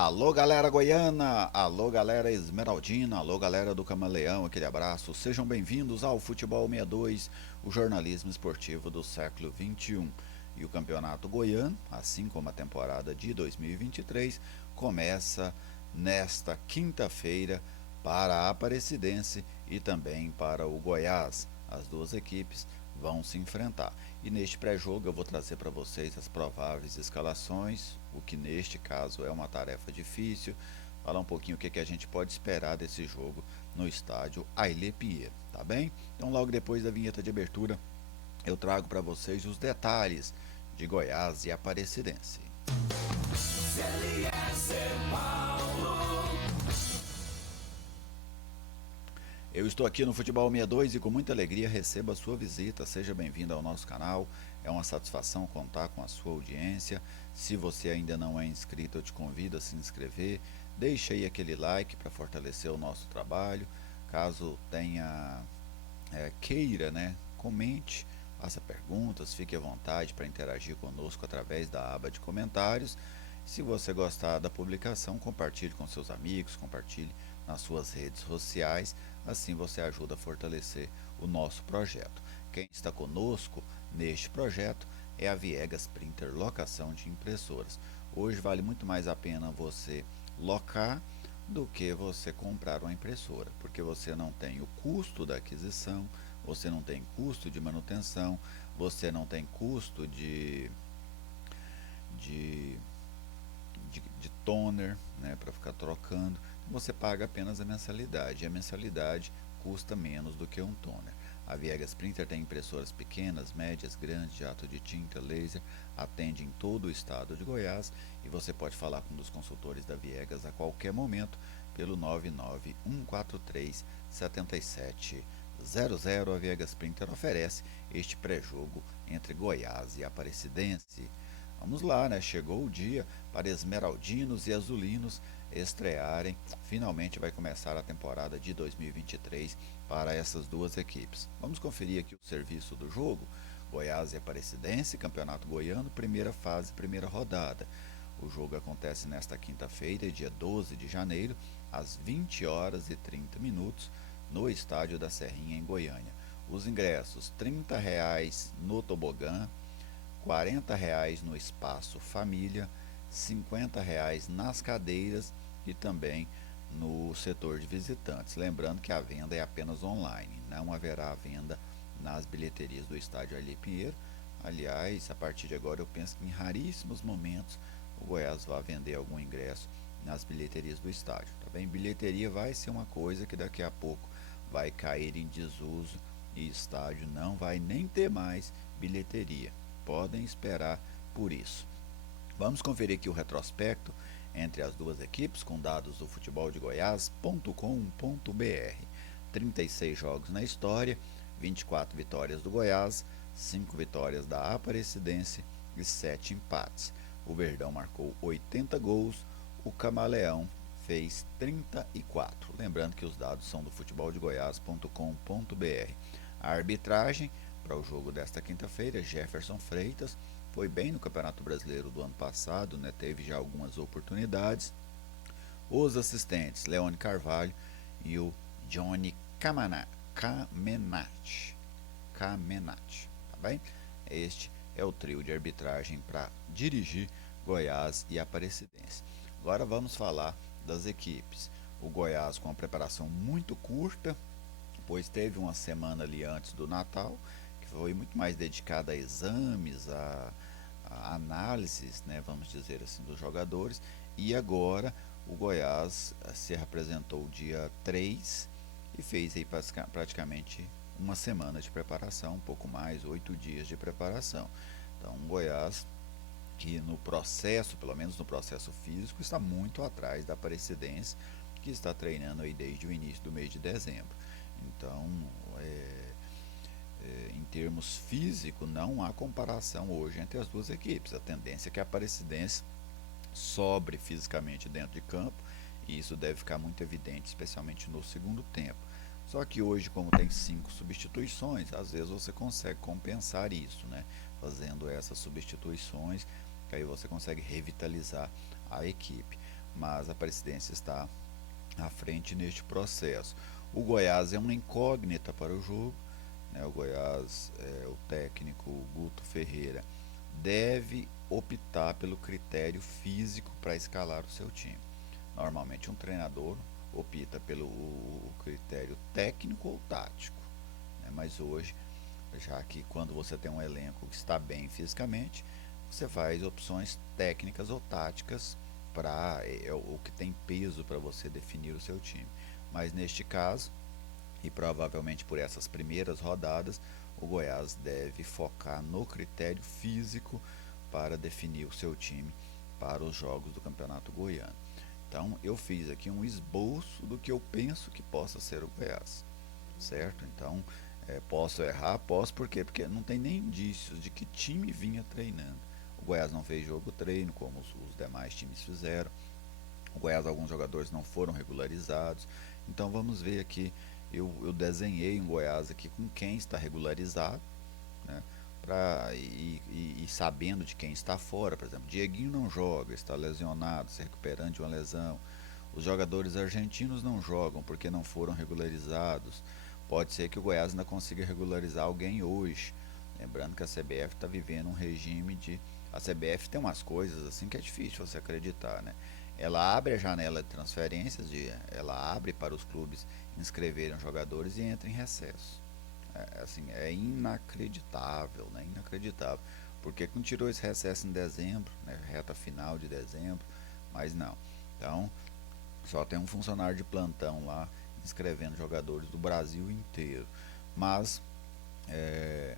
Alô galera goiana, alô galera esmeraldina, alô galera do Camaleão, aquele abraço. Sejam bem-vindos ao Futebol 62, o jornalismo esportivo do século 21. E o Campeonato Goiano, assim como a temporada de 2023, começa nesta quinta-feira para a Aparecidense e também para o Goiás. As duas equipes vão se enfrentar. E neste pré-jogo eu vou trazer para vocês as prováveis escalações, o que neste caso é uma tarefa difícil, falar um pouquinho o que a gente pode esperar desse jogo no estádio Ailê Pinheiro, tá bem? Então logo depois da vinheta de abertura eu trago para vocês os detalhes de Goiás e Aparecidense. Eu estou aqui no Futebol 62 e com muita alegria recebo a sua visita. Seja bem-vindo ao nosso canal. É uma satisfação contar com a sua audiência. Se você ainda não é inscrito, eu te convido a se inscrever. Deixe aí aquele like para fortalecer o nosso trabalho. Caso tenha queira, né, comente, faça perguntas, fique à vontade para interagir conosco através da aba de comentários. Se você gostar da publicação, compartilhe com seus amigos, compartilhe nas suas redes sociais, assim você ajuda a fortalecer o nosso projeto. Quem está conosco neste projeto é a Viegas Printer Locação de Impressoras. Hoje vale muito mais a pena você locar do que você comprar uma impressora, porque você não tem o custo da aquisição, você não tem custo de manutenção, você não tem custo de, de toner, né, para ficar trocando. Você paga apenas a mensalidade, e a mensalidade custa menos do que um toner. A Viegas Printer tem impressoras pequenas, médias, grandes, jato de tinta, laser, atende em todo o estado de Goiás e você pode falar com um dos consultores da Viegas a qualquer momento pelo 99143 7700. A Viegas Printer oferece este pré-jogo entre Goiás e Aparecidense. Vamos lá, né? Chegou o dia para esmeraldinos e azulinos estrearem. Finalmente vai começar a temporada de 2023 para essas duas equipes. Vamos conferir aqui o serviço do jogo. Goiás e Aparecidense, Campeonato Goiano, primeira fase, primeira rodada. O jogo acontece nesta quinta-feira, dia 12 de janeiro, às 20 horas e 30 minutos, no Estádio da Serrinha, em Goiânia. Os ingressos, R$ 30 no tobogã, R$ 40 no espaço família, R$ 50 nas cadeiras e também no setor de visitantes. Lembrando que a venda é apenas online, não haverá venda nas bilheterias do estádio Ailê Pinheiro. Aliás, a partir de agora eu penso que em raríssimos momentos o Goiás vai vender algum ingresso nas bilheterias do estádio, tá bem? Bilheteria vai ser uma coisa que daqui a pouco vai cair em desuso e estádio não vai nem ter mais bilheteria. Podem esperar por isso. Vamos conferir aqui o retrospecto entre as duas equipes com dados do futebol de Goiás.com.br. 36 jogos na história, 24 vitórias do Goiás, 5 vitórias da Aparecidense e 7 empates. O Verdão marcou 80 gols, o Camaleão fez 34. Lembrando que os dados são do futeboldegoiás.com.br. A arbitragem para o jogo desta quinta-feira, Jefferson Freitas, foi bem no Campeonato Brasileiro do ano passado, né? Teve já algumas oportunidades. Os assistentes, Leone Carvalho e o Johnny Camenati. Tá bem? Este é o trio de arbitragem para dirigir Goiás e Aparecidense. Agora vamos falar das equipes. O Goiás com uma preparação muito curta, pois teve uma semana ali antes do Natal, que foi muito mais dedicada a exames, a análises, né, vamos dizer assim, dos jogadores, e agora o Goiás se apresentou dia 3 e fez aí praticamente uma semana de preparação, um pouco mais, 8 dias de preparação. Então, o Goiás que no processo, pelo menos no processo físico, está muito atrás da Aparecidense, que está treinando aí desde o início do mês de dezembro. Então, em termos físicos, não há comparação hoje entre as duas equipes. A tendência é que a Aparecidense sobre fisicamente dentro de campo, e isso deve ficar muito evidente, especialmente no segundo tempo. Só que hoje, como tem 5 substituições, às vezes você consegue compensar isso, né? Fazendo essas substituições, que aí você consegue revitalizar a equipe. mas a Aparecidense está à frente neste processo. O Goiás é uma incógnita para o jogo, né? O Goiás, o técnico Guto Ferreira, deve optar pelo critério físico para escalar o seu time. Normalmente um treinador opta pelo critério técnico ou tático, né? Mas hoje, já que quando você tem um elenco que está bem fisicamente, você faz opções técnicas ou táticas para o que tem peso para você definir o seu time. Mas neste caso, e provavelmente por essas primeiras rodadas, o Goiás deve focar no critério físico para definir o seu time para os jogos do Campeonato Goiano. Então eu fiz aqui um esboço do que eu penso que possa ser o Goiás, certo? Então posso errar, posso, por quê? Porque não tem nem indícios de que time vinha treinando. O Goiás não fez jogo treino como os demais times fizeram. O Goiás, alguns jogadores não foram regularizados. Então vamos ver aqui. Eu desenhei um Goiás aqui com quem está regularizado, né? E sabendo de quem está fora. Por exemplo, Dieguinho não joga, está lesionado, se recuperando de uma lesão. Os jogadores argentinos não jogam porque não foram regularizados. Pode ser que o Goiás ainda consiga regularizar alguém hoje. Lembrando que a CBF está vivendo um regime de. A CBF tem umas coisas assim que é difícil você acreditar, né? Ela abre a janela de transferências, ela abre para os clubes inscreverem jogadores e entra em recesso. Assim, é inacreditável, né? Inacreditável. Por que não tirou esse recesso em dezembro, né? Reta final de dezembro, mas não. Então, só tem um funcionário de plantão lá inscrevendo jogadores do Brasil inteiro. Mas, é,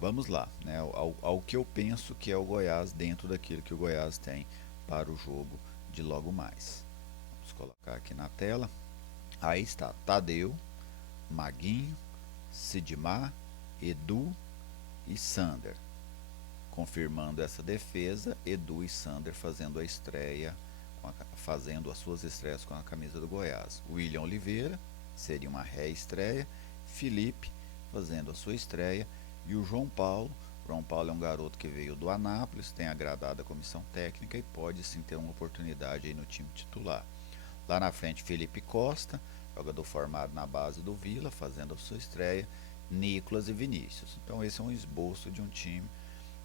vamos lá, né? Ao que eu penso que é o Goiás dentro daquilo que o Goiás tem para o jogo de logo mais. Vamos colocar aqui na tela. Aí está Tadeu, Maguinho, Sidmar, Edu e Sander. Confirmando essa defesa, Edu e Sander fazendo a estreia, fazendo as suas estreias com a camisa do Goiás. William Oliveira seria uma reestreia, Felipe fazendo a sua estreia e o João Paulo. João Paulo é um garoto que veio do Anápolis, tem agradado a comissão técnica e pode sim ter uma oportunidade aí no time titular. Lá na frente, Felipe Costa, jogador formado na base do Vila, fazendo a sua estreia, Nicolas e Vinícius. Então esse é um esboço de um time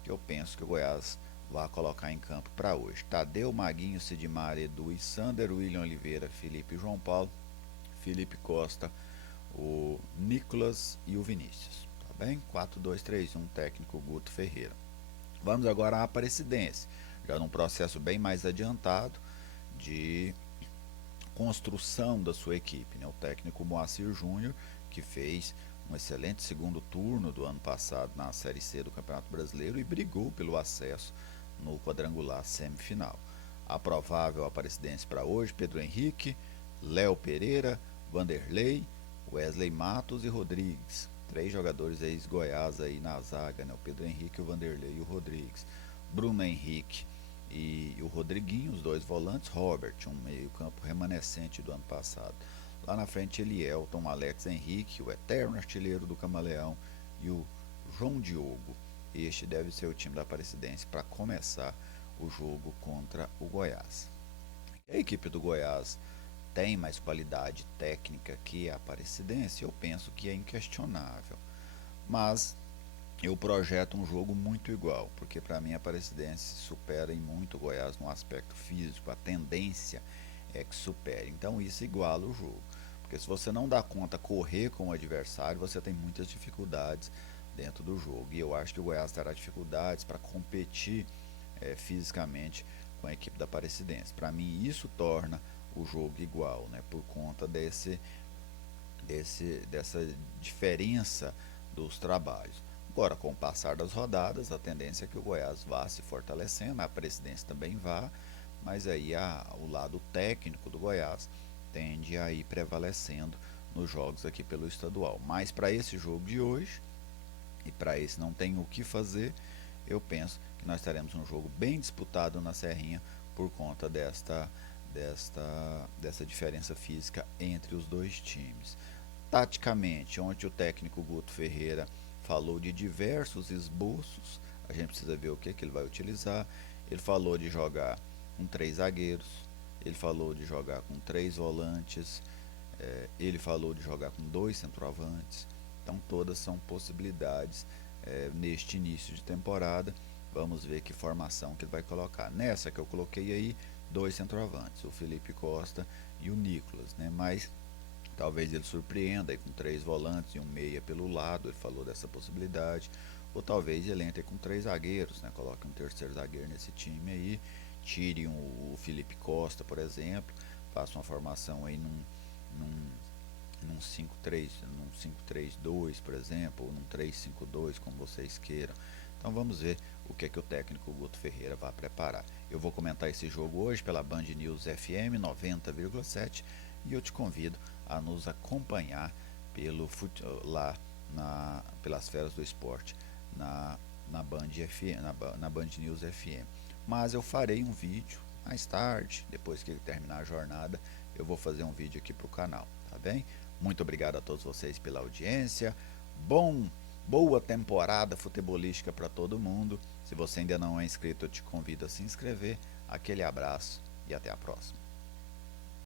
que eu penso que o Goiás vai colocar em campo para hoje. Tadeu, Maguinho, Sidmar, Edu e Sander, William Oliveira, Felipe e João Paulo, Felipe Costa, o Nicolas e o Vinícius. Tá bem? 4-2-3-1, técnico Guto Ferreira. Vamos agora à Aparecidense, já num processo bem mais adiantado de construção da sua equipe, né? O técnico Moacir Júnior, que fez um excelente segundo turno do ano passado na Série C do Campeonato Brasileiro e brigou pelo acesso no quadrangular semifinal. A provável Aparecidense para hoje: Pedro Henrique, Léo Pereira, Vanderlei, Wesley Matos e Rodrigues. Três jogadores ex-Goiás aí na zaga, né? O Pedro Henrique, o Vanderlei e o Rodrigues. Bruno Henrique e o Rodriguinho, os dois volantes, Robert, um meio-campo remanescente do ano passado. Lá na frente, Elielton, Alex Henrique, o eterno artilheiro do Camaleão, e o João Diogo. Este deve ser o time da Aparecidense para começar o jogo contra o Goiás. A equipe do Goiás tem mais qualidade técnica que a Aparecidense? Eu penso que é inquestionável. Mas eu projeto um jogo muito igual, porque para mim a Aparecidense supera em muito o Goiás no aspecto físico, a tendência é que supere. Então isso iguala o jogo. Porque se você não dá conta correr com o adversário, você tem muitas dificuldades dentro do jogo. E eu acho que o Goiás terá dificuldades para competir fisicamente com a equipe da Aparecidense. Para mim isso torna o jogo igual, né? Por conta dessa diferença dos trabalhos. Agora, com o passar das rodadas, a tendência é que o Goiás vá se fortalecendo, a Aparecidense também vá, mas aí o lado técnico do Goiás tende a ir prevalecendo nos jogos aqui pelo estadual. Mas para esse jogo de hoje, e para esse não tem o que fazer, eu penso que nós teremos um jogo bem disputado na Serrinha por conta dessa diferença física entre os dois times. Taticamente, ontem o técnico Guto Ferreira falou de diversos esboços, a gente precisa ver o que ele vai utilizar. Ele falou de jogar com três zagueiros, ele falou de jogar com 3 volantes, ele falou de jogar com 2 centroavantes. Então todas são possibilidades neste início de temporada. Vamos ver que formação que ele vai colocar. Nessa que eu coloquei aí, 2 centroavantes, o Felipe Costa e o Nicolas, né? Mas talvez ele surpreenda aí com 3 volantes e um meia pelo lado, ele falou dessa possibilidade. Ou talvez ele entre com 3 zagueiros, né? Coloque um terceiro zagueiro nesse time aí, tire o Felipe Costa, por exemplo, faça uma formação aí num 5-3, num 5-3-2, por exemplo, ou num 3-5-2, como vocês queiram. Então vamos ver o que é que o técnico Guto Ferreira vai preparar. Eu vou comentar esse jogo hoje pela Band News FM 90,7 e eu te convido a nos acompanhar pelas feras do esporte na Band FM, na Band News FM. Mas eu farei um vídeo mais tarde, depois que terminar a jornada, eu vou fazer um vídeo aqui para o canal, tá bem? Muito obrigado a todos vocês pela audiência. Boa temporada futebolística para todo mundo. Se você ainda não é inscrito, eu te convido a se inscrever. Aquele abraço e até a próxima.